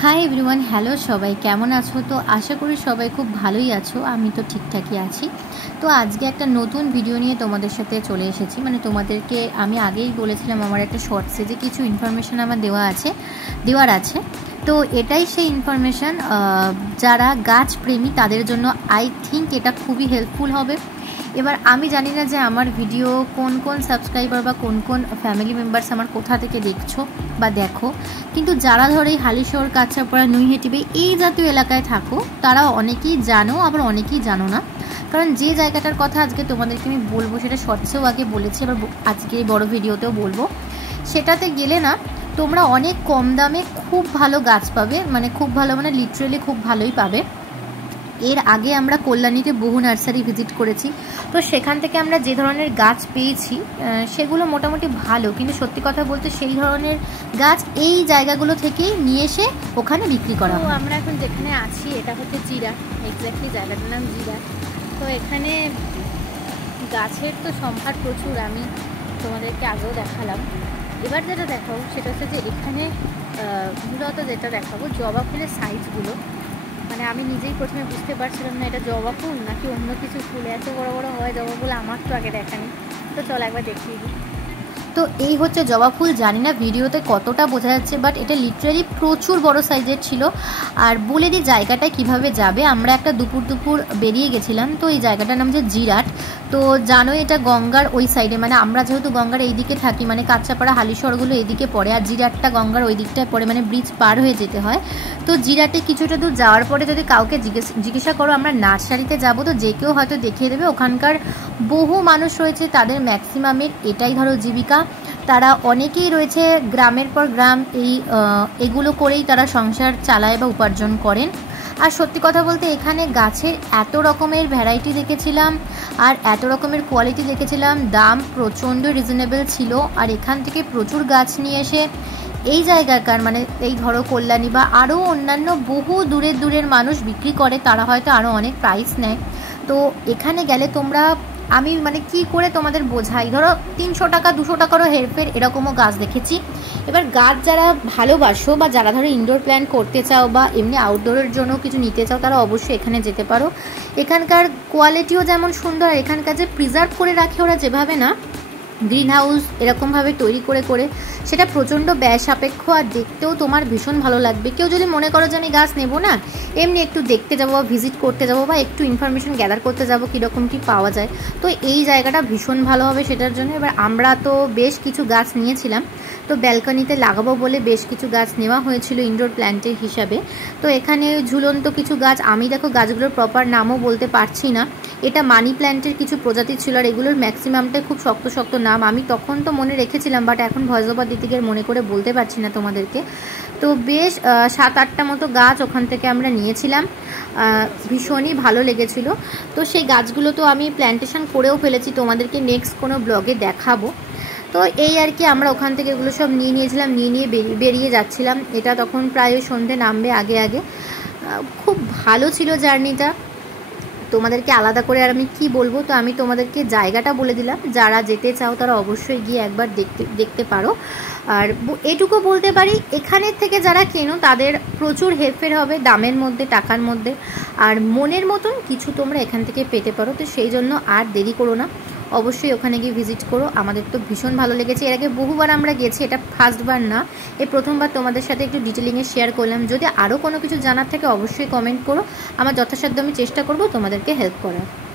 Hi everyone, hello সবাই, কেমন আছো? তো আশা করি সবাই খুব ভালোই আছো। আমি তো ঠিকঠাকই আছি। তো আজকে একটা নতুন ভিডিও নিয়ে তোমাদের সাথে চলে এসেছি। তোমাদেরকে আমি আগেই বলেছিলাম আমার একটা শর্টসে যে কিছু ইনফরমেশান আমার দেওয়ার আছে। তো এটাই সেই ইনফরমেশান, যারা গাছ প্রেমী তাদের জন্য আই থিঙ্ক এটা খুবই হেল্পফুল হবে। এবার আমি জানি না যে আমার ভিডিও কোন কোন সাবস্ক্রাইবার বা কোন কোন ফ্যামিলি মেম্বার্স আমার কোথা থেকে দেখছো বা দেখো, কিন্তু যারা ধরে হালিশহর, কাঁচরাপাড়া, নৈহাটি এই জাতীয় এলাকায় থাকো তারা অনেকেই জানো, আবার অনেকেই জানো না। কারণ যে জায়গাটার কথা আজকে তোমাদেরকে আমি বলবো সেটা শর্টসেও আগে বলেছি, এবার আজকে এই বড় ভিডিওতেও বলবো। সেটাতে গেলে না তোমরা অনেক কম দামে খুব ভালো গাছ পাবে, খুব ভালো, লিটারেলি খুব ভালোই পাবে। এর আগে আমরা কল্যাণীতে বহু নার্সারি ভিজিট করেছি, তো সেখান থেকে আমরা যে ধরনের গাছ পেয়েছি সেগুলো মোটামুটি ভালো, কিন্তু সত্যি কথা বলতে সেই ধরনের গাছ এই জায়গাগুলো থেকেই নিয়ে এসে ওখানে বিক্রি করা হয়। আমরা এখন যেখানে আছি এটা হচ্ছে জিরা, এক্স্যাক্টলি জায়গাটার নাম জিরা। তো এখানে গাছের তো সম্ভার প্রচুর, আমি তোমাদেরকে আগেও দেখালাম। এবার যেটা দেখাবো সেটা হচ্ছে যে এখানে মূলত যেটা দেখাবো জবা ফুলের সাইজগুলো, আমি নিজেই প্রথমে বুঝতে পারছিলাম না এটা জবা ফুল নাকি অন্য কিছু ফুল। এত বড় বড় হয় জবা ফুল, আমার তো আগে দেখানি। তো চল একবার দেখিয়ে দিই। তো এই হচ্ছে জবা ফুল। জানি না ভিডিওতে কতটা বোঝা যাচ্ছে, বাট এটা লিটারালি প্রচুর বড় সাইজের ছিল। আর বলে দিই জায়গাটায় কিভাবে যাবে। আমরা একটা দুপুর বেরিয়ে গেছিলাম, তো এই জায়গাটার নাম যে জিরাট। তো জানো এটা গঙ্গার ওই সাইডে, আমরা যেহেতু গঙ্গার এই দিকে থাকি, কাঁচরাপাড়া, হালিশহরগুলো এদিকে পড়ে, আর জিরাটটা গঙ্গার ওই দিকটায় পড়ে, ব্রিজ পার হয়ে যেতে হয়। তো জিরাটে কিছুটা দূর যাওয়ার পরে যদি কাউকে জিজ্ঞাসা করো আমরা নার্সারিতে যাব, তো যে কেউ হয়তো দেখিয়ে দেবে। ওখানকার বহু মানুষ রয়েছে, তাদের ম্যাক্সিমামের এটাই ধরো জীবিকা। তারা অনেকেই রয়েছে গ্রামের পর গ্রাম এগুলো করেই তারা সংসার চালায় বা উপার্জন করেন। আর সত্যি কথা বলতে এখানে গাছের এত রকমের ভ্যারাইটি দেখেছিলাম আর এত রকমের কোয়ালিটি দেখেছিলাম, দাম প্রচণ্ড রিজনেবল ছিল। আর এখান থেকে প্রচুর গাছ নিয়ে এসে এই জায়গাকার এই ধরো কল্যাণী বা আরও অন্যান্য বহু দূরের মানুষ বিক্রি করে, তারা হয়তো আরও অনেক প্রাইস নেয়। তো এখানে গেলে তোমরা, আমি কি করে তোমাদের বোঝাই, ধরো 300 টাকা 200 টাকারও হেরফের এরকমও গাছ দেখেছি। এবার গাছ যারা ভালোবাসো বা যারা ধরো ইনডোর প্ল্যান্ট করতে চাও বা এমনি আউটডোরের জন্য কিছু নিতে চাও, তারা অবশ্যই এখানে যেতে পারো। এখানকার কোয়ালিটিও যেমন সুন্দর, আর এখানকার যে প্রিজার্ভ করে রাখে ওরা যেভাবে না, গ্রিন হাউস এরকমভাবে তৈরি করে সেটা প্রচণ্ড ব্যয় সাপেক্ষ, আর দেখতেও তোমার ভীষণ ভালো লাগবে। কেউ যদি মনে করো যে আমি গাছ নেবো না, এমনি একটু দেখতে যাবো বা ভিজিট করতে যাবো বা একটু ইনফরমেশন গ্যাদার করতে যাবো কীরকম কী পাওয়া যায়, তো এই জায়গাটা ভীষণ ভালো হবে সেটার জন্য। এবার আমরা তো বেশ কিছু গাছ নিয়েছিলাম, তো ব্যালকনিতে লাগাবো বলে বেশ কিছু গাছ নেওয়া হয়েছিল ইনডোর প্ল্যান্টের হিসাবে। তো এখানে ঝুলন্ত কিছু গাছ, আমি দেখো গাছগুলোর প্রপার নামও বলতে পারছি না। এটা মানি প্ল্যান্টের কিছু প্রজাতি ছিল, আর এগুলোর ম্যাক্সিমামটাই খুব শক্ত নাম। আমি তখন তো মনে রেখেছিলাম, বাট এখন ভয়েস ওভার দিতে গিয়ে মনে করে বলতে পারছি না তোমাদেরকে। তো বেশ 7-8টা মতো গাছ ওখান থেকে আমরা নিয়েছিলাম, ভীষণই ভালো লেগেছিল। তো সেই গাছগুলো তো আমি প্ল্যান্টেশন করেও ফেলেছি, তোমাদেরকে নেক্সট কোনো ব্লগে দেখাবো। তো এই আর কি, আমরা ওখান থেকে এগুলো সব নিয়ে বেরিয়ে যাচ্ছিলাম। এটা তখন প্রায় সন্ধে নামবে আগে। খুব ভালো ছিল জার্নিটা, তোমাদেরকে আলাদা করে আর আমি কি বলবো। তো আমি তোমাদেরকে জায়গাটা বলে দিলাম, যারা যেতে চাও তারা অবশ্যই গিয়ে একবার দেখতে পারো। আর এটুকু বলতে পারি, এখানের থেকে যারা কেনো তাদের প্রচুর হেরফের হবে দামের মধ্যে, টাকার মধ্যে, আর মনের মতন কিছু তোমরা এখান থেকে পেতে পারো। তো সেই জন্য আর দেরি করো না, অবশ্যই ওখানে গিয়ে ভিজিট করো। আমাদের তো ভীষণ ভালো লেগেছে, এর আগে বহুবার আমরা গেছি, এটা ফার্স্টবার না, এই প্রথমবার তোমাদের সাথে একটু ডিটেলিংয়ে শেয়ার করলাম। যদি আরও কোনো কিছু জানার থাকে অবশ্যই কমেন্ট করো, আমার যথাসাধ্য আমি চেষ্টা করব তোমাদেরকে হেল্প করার।